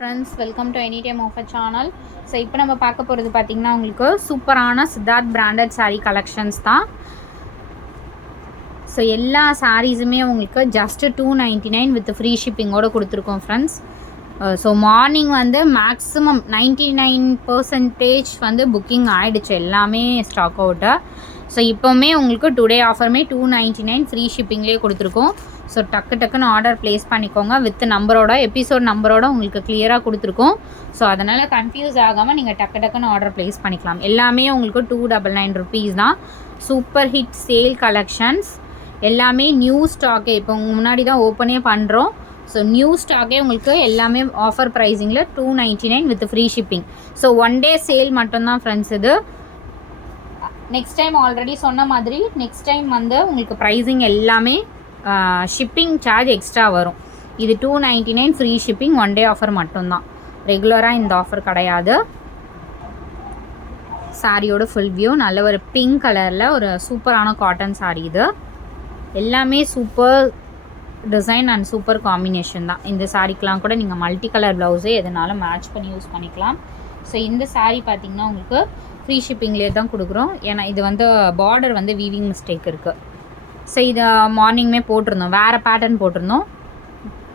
Friends, welcome to any time offer channel. So இப்போ நம்ம பார்க்க போகிறது பார்த்திங்கன்னா உங்களுக்கு சூப்பரான சித்தார்த் பிராண்டட் சாரீ கலெக்ஷன்ஸ் தான். ஸோ எல்லா சாரீஸுமே உங்களுக்கு ஜஸ்ட்டு 299 வித் ஃப்ரீ ஷிப்பிங்கோடு கொடுத்துருக்கோம் ஃப்ரெண்ட்ஸ். ஸோ மார்னிங் வந்து மேக்ஸிமம் 99% வந்து புக்கிங் ஆகிடுச்சு, எல்லாமே ஸ்டாக் அவுட்டு. ஸோ இப்போவுமே உங்களுக்கு டுடே ஆஃபருமே 299 ஃப்ரீ ஷிப்பிங்லேயே கொடுத்துருக்கோம். ஸோ டக்குன்னு ஆர்டர் ப்ளேஸ் பண்ணிக்கோங்க. வித் நம்பரோட எபிசோட் நம்பரோட உங்களுக்கு கிளியராக கொடுத்துருக்கோம். ஸோ அதனால் கன்ஃபியூஸ் ஆகாமல் நீங்கள் டக்குன்னு ஆர்டர் ப்ளேஸ் பண்ணிக்கலாம். எல்லாமே உங்களுக்கு 299 ருபீஸ் தான். சூப்பர் ஹிட் சேல் கலெக்ஷன்ஸ் எல்லாமே நியூ ஸ்டாக்கே, இப்போ முன்னாடி தான் ஓப்பனே பண்ணுறோம். ஸோ நியூ ஸ்டாக்கே உங்களுக்கு எல்லாமே ஆஃபர் ப்ரைஸிங்கில் 299 with free shipping. So one day sale மட்டும்தான் ஃப்ரெண்ட்ஸ் இது. நெக்ஸ்ட் டைம் ஆல்ரெடி சொன்ன மாதிரி நெக்ஸ்ட் டைம் வந்து உங்களுக்கு ப்ரைஸிங் எல்லாமே ஷிப்பிங் சார்ஜ் எக்ஸ்ட்ரா வரும். இது 299 free shipping, one day offer மட்டும்தான். ரெகுலராக இந்த ஆஃபர் கிடையாது. சாரியோட ஃபுல் வியூ நல்ல ஒரு பிங்க் கலரில் ஒரு சூப்பரான காட்டன் சாரீ. இது எல்லாமே super design and super combination தான். இந்த சாரீக்கெலாம் கூட நீங்கள் மல்டி கலர் ப்ளவுஸே எதனாலும் மேட்ச் பண்ணி யூஸ் பண்ணிக்கலாம். ஸோ இந்த சாரீ பார்த்திங்கன்னா உங்களுக்கு ஃப்ரீ ஷிப்பிங்லேயே தான் கொடுக்குறோம். ஏன்னா இது வந்து பார்டர் வந்து வீவிங் மிஸ்டேக் இருக்குது. ஸோ இதை மார்னிங்குமே போட்டிருந்தோம், வேறு பேட்டர்ன் போட்டிருந்தோம்.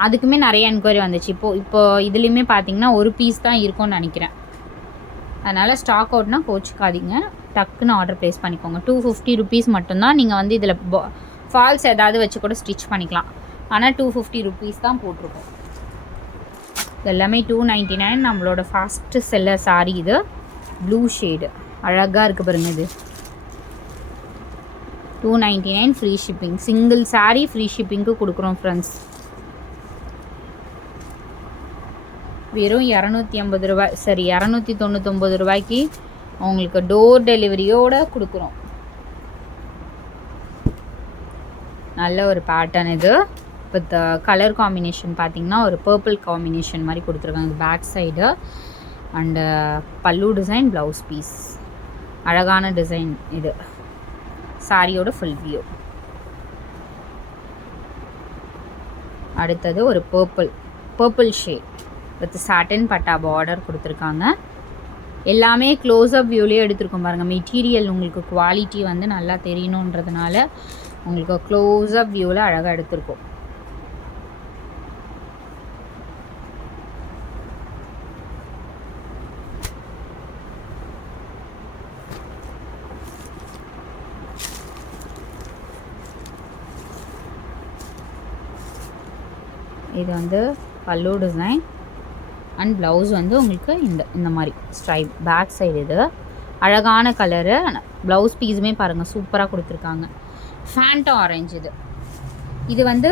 அதுக்குமே நிறைய என்கொயரி வந்துச்சு. இப்போ இதுலேயுமே பார்த்திங்கன்னா ஒரு பீஸ் தான் இருக்கும்னு நினைக்கிறேன். அதனால் ஸ்டாக் அவுட்னால் கோச்சிக்காதீங்க, டக்குன்னு ஆர்டர் ப்ளேஸ் பண்ணிக்கோங்க. 250 ருபீஸ் மட்டும்தான். நீங்கள் வந்து இதில் ஃபால்ஸ் ஏதாவது வச்சு கூட ஸ்டிச் பண்ணிக்கலாம். ஆனால் 250 ருபீஸ் தான் போட்டிருக்கோம். எல்லாமே 299. நம்மளோட ஃபாஸ்ட்டு செல்லர் சாரீ இது. ப்ளூ ஷேடு அழகாக இருக்குது பாருங்கள். இது 299 free shipping. Single sari free ஷிப்பிங்க்கு கொடுக்குறோம் ஃப்ரெண்ட்ஸ். வெறும் 250 ரூபாய், சரி 299 ரூபாய்க்கு உங்களுக்கு டோர் டெலிவரியோடு கொடுக்குறோம். நல்ல ஒரு பேட்டர்ன் இது. வித் கலர் காம்பினேஷன் பார்த்திங்கன்னா ஒரு பர்பிள் காம்பினேஷன் மாதிரி கொடுத்துருக்காங்க back side. And pallu design, blouse piece, அழகான டிசைன். இது சாரியோட ஃபுல் வியூ. அடுத்தது ஒரு பர்பிள் ஷேட் வித் சாட்டன் பட்டா பார்டர் கொடுத்துருக்காங்க. எல்லாமே க்ளோஸ்அப் வியூலேயே எடுத்துருக்கோம் பாருங்கள். மெட்டீரியல் உங்களுக்கு குவாலிட்டி வந்து நல்லா தெரியணுன்றதுனால உங்களுக்கு க்ளோஸ்அப் வியூவில் அழகாக எடுத்திருக்கோம். இது வந்து பல்லு டிசைன் அண்ட் ப்ளவுஸ் வந்து உங்களுக்கு இந்த மாதிரி ஸ்ட்ரைப் பேக் சைடு. இது அழகான கலரு. ப்ளவுஸ் பீஸுமே பாருங்கள் சூப்பராக கொடுத்துருக்காங்க. Fanta orange. இது வந்து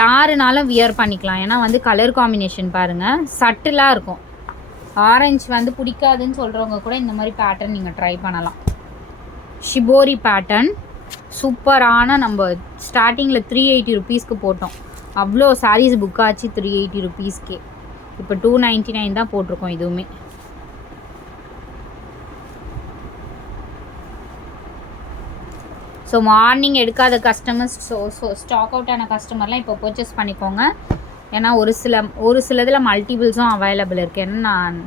யாருனாலும் வியர் பண்ணிக்கலாம். ஏன்னா வந்து கலர் காம்பினேஷன் பாருங்கள் சட்டிலாக இருக்கும். ஆரஞ்சு வந்து பிடிக்காதுன்னு சொல்கிறவங்க கூட இந்த மாதிரி பேட்டர்ன் நீங்கள் ட்ரை பண்ணலாம். ஷிபோரி பேட்டர்ன் சூப்பரான. நம்ம ஸ்டார்டிங்கில் 380 ருபீஸ்க்கு போட்டோம். அவ்வளோ சாரீஸ் புக் ஆச்சு 380 ருபீஸ்க்கே. இப்போ 299 தான் போட்டிருக்கோம். இதுவுமே ஸோ மார்னிங் எடுக்காத கஸ்டமர்ஸ், ஸ்டாக் அவுட் ஆன கஸ்டமர்லாம் இப்போ பர்ச்சேஸ் பண்ணிக்கோங்க. ஏன்னா ஒரு சிலதில் மல்டிபிள்ஸும் அவைலபிள் இருக்குது. ஏன்னா நான்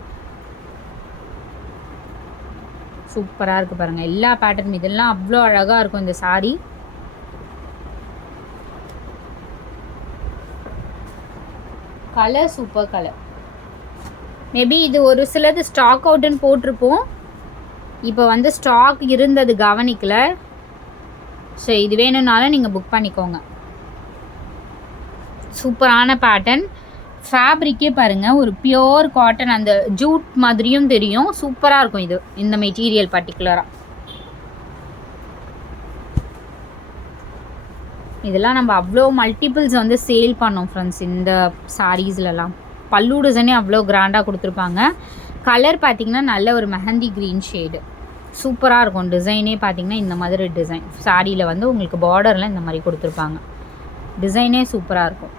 சூப்பராக இருக்குது பாருங்கள். எல்லா பேட்டர்ன் இதெல்லாம் அவ்வளோ அழகாக இருக்கும் இந்த sari. Colour super colour. Maybe இது ஒரு சிலது ஸ்டாக் அவுட்டுன்னு போட்டிருப்போம். இப்போ வந்து ஸ்டாக் இருந்தது கவனிக்கல. ஸோ இது வேணும்னாலும் நீங்கள் புக் பண்ணிக்கோங்க. சூப்பரான பேட்டர்ன். ஃபேப்ரிக்கே பாருங்கள் ஒரு பியோர் காட்டன், அந்த ஜூட் மாதிரியும் தெரியும். சூப்பராக இருக்கும் இது, இந்த மெட்டீரியல் பர்டிகுலராக. இதெல்லாம் நம்ம அவ்வளோ மல்டிபிள்ஸ் வந்து சேல் பண்ணோம் ஃப்ரெண்ட்ஸ் இந்த சாரீஸ்லலாம். பல்லு டிசைனே அவ்வளோ கிராண்டாக கொடுத்துருப்பாங்க. கலர் பார்த்திங்கன்னா நல்ல ஒரு மெஹந்தி க்ரீன் ஷேடு சூப்பராக இருக்கும். டிசைனே பார்த்திங்கன்னா இந்த மாதிரி டிசைன் சாரியில் வந்து உங்களுக்கு பார்டரில் இந்த மாதிரி கொடுத்துருப்பாங்க. டிசைனே சூப்பராக இருக்கும்.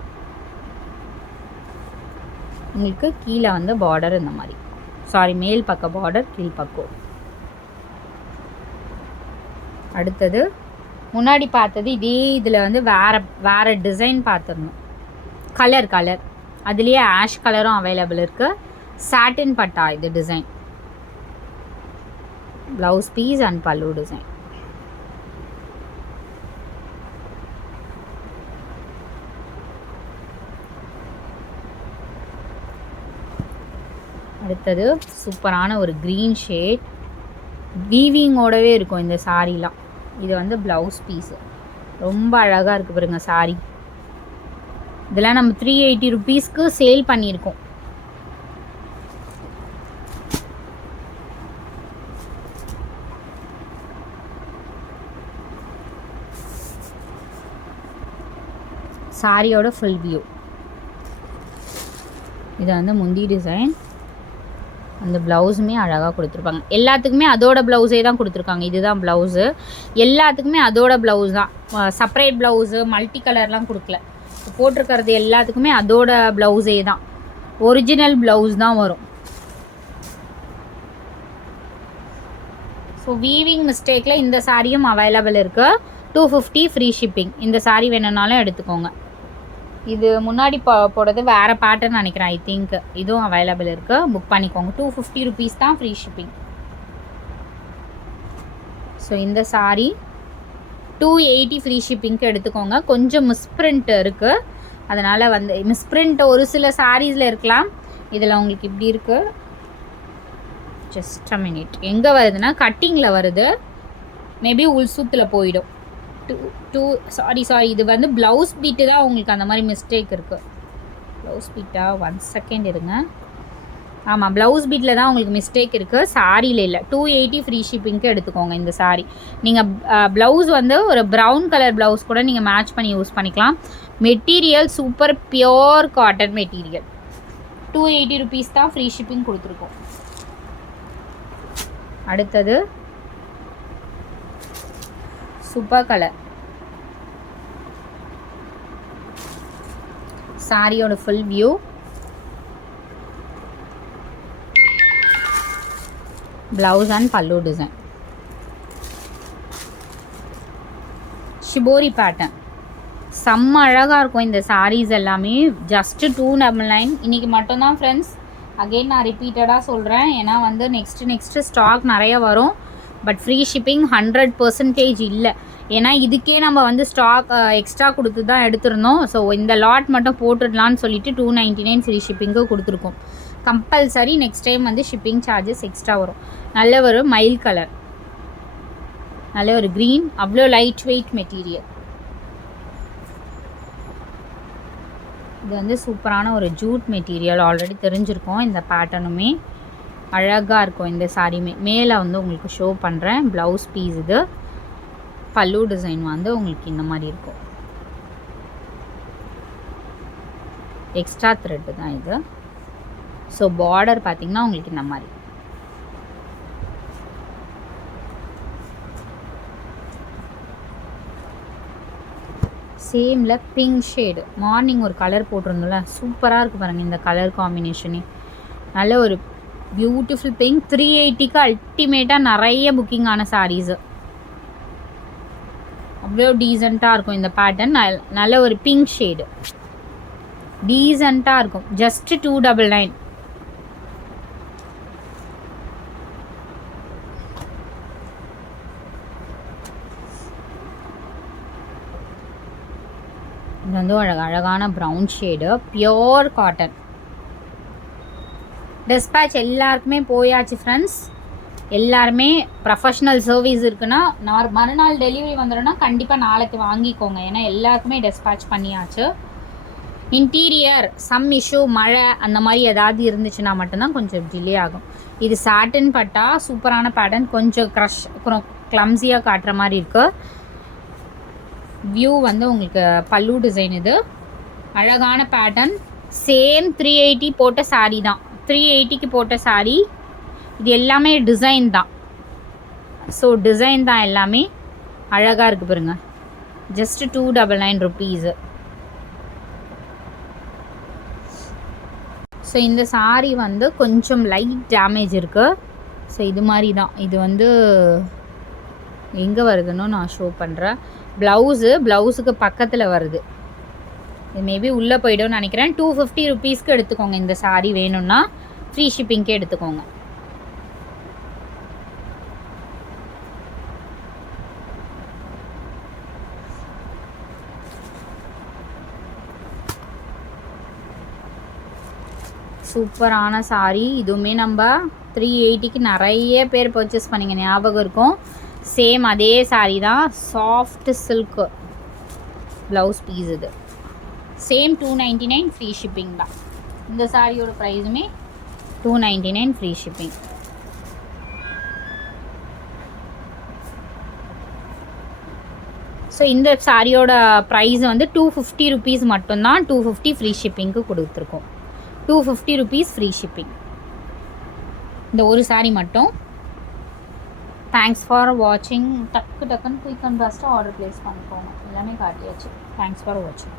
உங்களுக்கு கீழே வந்து பார்டர் இந்த மாதிரி, மேல் பக்க பார்டர், கீழ் பக்கம். அடுத்தது முன்னாடி பார்த்தது இதே இதில் வந்து வேறு டிசைன் பார்த்துடணும். கலர் அதுலேயே ஆஷ் கலரும் அவைலபிள் இருக்குது. சாட்டின் பட்டா இது டிசைன். ப்ளவுஸ் பீஸ் அண்ட் பல்லு டிசைன். அடுத்தது சூப்பரான ஒரு க்ரீன் ஷேட், வீவிங்கோடவே இருக்கும் இந்த சாரீலாம். இது வந்து ப்ளவுஸ் பீஸு, ரொம்ப அழகாக இருக்குது பாருங்க சாரீ. இதெல்லாம் நம்ம 380 ருபீஸ்க்கு சேல் பண்ணியிருக்கோம். சாரியோட ஃபுல் வியூ. இது வந்து முந்தி டிசைன். அந்த ப்ளவுஸுமே அழகாக கொடுத்துருப்பாங்க. எல்லாத்துக்குமே அதோட ப்ளவுஸே தான் கொடுத்துருக்காங்க. இதுதான் ப்ளவுஸு. எல்லாத்துக்குமே அதோட ப்ளவுஸ் தான். செப்பரேட் ப்ளவுஸு மல்டி கலர்லாம் கொடுக்கல. போட்டிருக்கிறது எல்லாத்துக்குமே அதோட ப்ளவுஸே தான். ஒரிஜினல் ப்ளவுஸ் தான் வரும். ஸோ வீவிங் மிஸ்டேக்கில் இந்த சாரியும் அவைலபிள் இருக்குது. 250 ஃப்ரீ ஷிப்பிங். இந்த சாரீ வேணும்னாலும் எடுத்துக்கோங்க. இது முன்னாடி போடுறது வேறு பேட்டர்ன் நினைக்கிறேன். ஐ திங்க் இதுவும் அவைலபிள் இருக்குது. புக் பண்ணிக்கோங்க. 250 ருபீஸ் தான் ஃப்ரீ ஷிப்பிங். ஸோ இந்த சாரீ 280 ஃப்ரீ ஷிப்பிங்க்கு எடுத்துக்கோங்க. கொஞ்சம் மிஸ்பிரிண்ட் இருக்குது, அதனால் வந்து மிஸ்பிரிண்ட் ஒரு சில சாரீஸில் இருக்கலாம். இதில் உங்களுக்கு இப்படி இருக்குது. Just a minute. எங்கே வருதுன்னா கட்டிங்கில் வருது. மேபி உள்சூத்தில் போயிடும். சாரி இது வந்து ப்ளவுஸ் பீட்டு தான் உங்களுக்கு அந்த மாதிரி மிஸ்டேக் இருக்குது. Blouse beta? 1 செகண்ட் இருங்க. ஆமாம், ப்ளவுஸ் பீட்டில் தான் உங்களுக்கு மிஸ்டேக் இருக்குது, சாரியில் இல்லை. 280 ஃப்ரீ ஷிப்பிங்க்கு எடுத்துக்கோங்க இந்த சாரீ. நீங்கள் ப்ளவுஸ் வந்து ஒரு ப்ரௌன் கலர் ப்ளவுஸ் கூட நீங்கள் மேட்ச் பண்ணி யூஸ் பண்ணிக்கலாம். Material super pure cotton material. 280 rupees தான் ஃப்ரீ ஷிப்பிங் கொடுத்துருக்கோம். அடுத்தது சூப்பர் கலர். சாரியோட ஃபுல் வியூ. ப்ளவுஸ் அண்ட் பல்லு டிசைன். ஷிபோரி பேட்டர்ன் செம்ம அழகாக இருக்கும் இந்த சாரீஸ் எல்லாமே. ஜஸ்ட்டு 299. இன்றைக்கி மட்டும்தான் ஃப்ரெண்ட்ஸ். அகெயின் நான் ரிப்பீட்டடாக சொல்கிறேன், ஏன்னா வந்து நெக்ஸ்ட்டு ஸ்டாக் நிறைய வரும். பட் ஃப்ரீ ஷிப்பிங் 100% இல்லை. ஏன்னா இதுக்கே நம்ம வந்து ஸ்டாக் எக்ஸ்ட்ரா கொடுத்து தான் எடுத்திருந்தோம். ஸோ இந்த லாட் மட்டும் போட்டுடலான்னு சொல்லிட்டு 299 ஃப்ரீ ஷிப்பிங்க்கு கொடுத்துருக்கோம். கம்பல்சரி நெக்ஸ்ட் டைம் வந்து ஷிப்பிங் சார்ஜஸ் எக்ஸ்ட்ரா வரும். நல்ல ஒரு மைல் கலர், நல்ல ஒரு க்ரீன், அவ்வளோ லைட் வெயிட் மெட்டீரியல். இது வந்து சூப்பரான ஒரு ஜூட் மெட்டீரியல். ஆல்ரெடி தெரிஞ்சிருக்கோம். இந்த பேட்டர்னுமே அழகாக இருக்கும். இந்த சாரியுமே மேலே வந்து உங்களுக்கு ஷோ பண்ணுறேன். ப்ளவுஸ் பீஸ் இது. பல்லு டிசைன் வந்து உங்களுக்கு இந்த மாதிரி இருக்கும். எக்ஸ்ட்ரா த்ரெட்டு தான் இது. ஸோ பார்டர் பார்த்திங்கன்னா உங்களுக்கு இந்த மாதிரி. சேமில் பிங்க் ஷேடு. மார்னிங் ஒரு கலர் போட்டிருந்தோம்ல, சூப்பராக இருக்குது பாருங்கள் இந்த கலர் காம்பினேஷனே. நல்ல ஒரு பியூட்டிஃபுல் பிங்க். 380க்கு அல்டிமேட்டாக நிறைய புக்கிங் ஆன சாரீஸு. அவ்வளோ டீசெண்டாக இருக்கும் இந்த பேட்டர்ன். நல்ல ஒரு பிங்க் ஷேடு, டீசெண்டாக இருக்கும். ஜஸ்ட்டு 299. இது வந்து அழகான brown shade, pure cotton. Dispatch எல்லாருக்குமே போயாச்சு ஃப்ரெண்ட்ஸ். எல்லாருமே ப்ரொஃபஷ்னல் சர்வீஸ் இருக்குன்னா மறுநாள் டெலிவரி வந்துடும்னா கண்டிப்பாக நாளைக்கு வாங்கிக்கோங்க. ஏன்னா எல்லாருக்குமே டிஸ்பேட்ச் பண்ணியாச்சு. இன்டீரியர் சம் இஷ்யூ, மழை அந்த மாதிரி ஏதாவது இருந்துச்சுன்னா மட்டும்தான் கொஞ்சம் டிலே ஆகும். இது சாட்டின் பட்டா, சூப்பரான பேட்டர்ன். கொஞ்சம் கிளம்ஸியாக காட்டுற மாதிரி இருக்குது. வியூ வந்து உங்களுக்கு பல்லு டிசைன். இது அழகான பேட்டர்ன். சேம் 380 போட்ட சாரீ தான். 380க்கு போட்ட சாரீ. இது எல்லாமே டிசைன் தான். ஸோ டிசைன் தான் எல்லாமே. அழகாக இருக்குது பாருங்க. Just 299 rupees. ஸோ இந்த சாரீ வந்து கொஞ்சம் லைட் டேமேஜ் இருக்குது. ஸோ இது மாதிரி தான். இது வந்து எங்கே வருதுன்னு நான் ஷோ பண்ணுறேன். ப்ளவுஸுக்கு பக்கத்தில் வருது. இது மேபி உள்ளே போய்டும்னு நினைக்கிறேன். 250 ருபீஸ்க்கு எடுத்துக்கோங்க. இந்த சாரீ வேணும்னா ஃப்ரீ ஷிப்பிங்க்கே எடுத்துக்கோங்க. சூப்பரான சாரீ. இதுவுமே நம்ம 380க்கு நிறைய பேர் பர்ச்சேஸ் பண்ணிங்க, ஞாபகம் இருக்கும். சேம் அதே சாரீ தான். Soft silk blouse piece. இது சேம் 299 ஃப்ரீ ஷிப்பிங் தான். இந்த சாரியோட ப்ரைஸுமே 299 ஃப்ரீ ஷிப்பிங். ஸோ இந்த சாரியோட ப்ரைஸ் வந்து 250 ருபீஸ் மட்டும்தான். 250 ஃப்ரீ ஷிப்பிங்க்கு கொடுத்துருக்கோம். 250 ருபீஸ் ஃப்ரீ ஷிப்பிங். இந்த ஒரு சாரீ மட்டும். தேங்க்ஸ் ஃபார் வாட்சிங். டக்குன்னு குயிக் அண்ட் ஃபாஸ்ட்டாக ஆர்டர் ப்ளேஸ் பண்ணிக்கோங்க. எல்லாமே காட்டியாச்சு. தேங்க்ஸ் ஃபார் வாட்சிங்.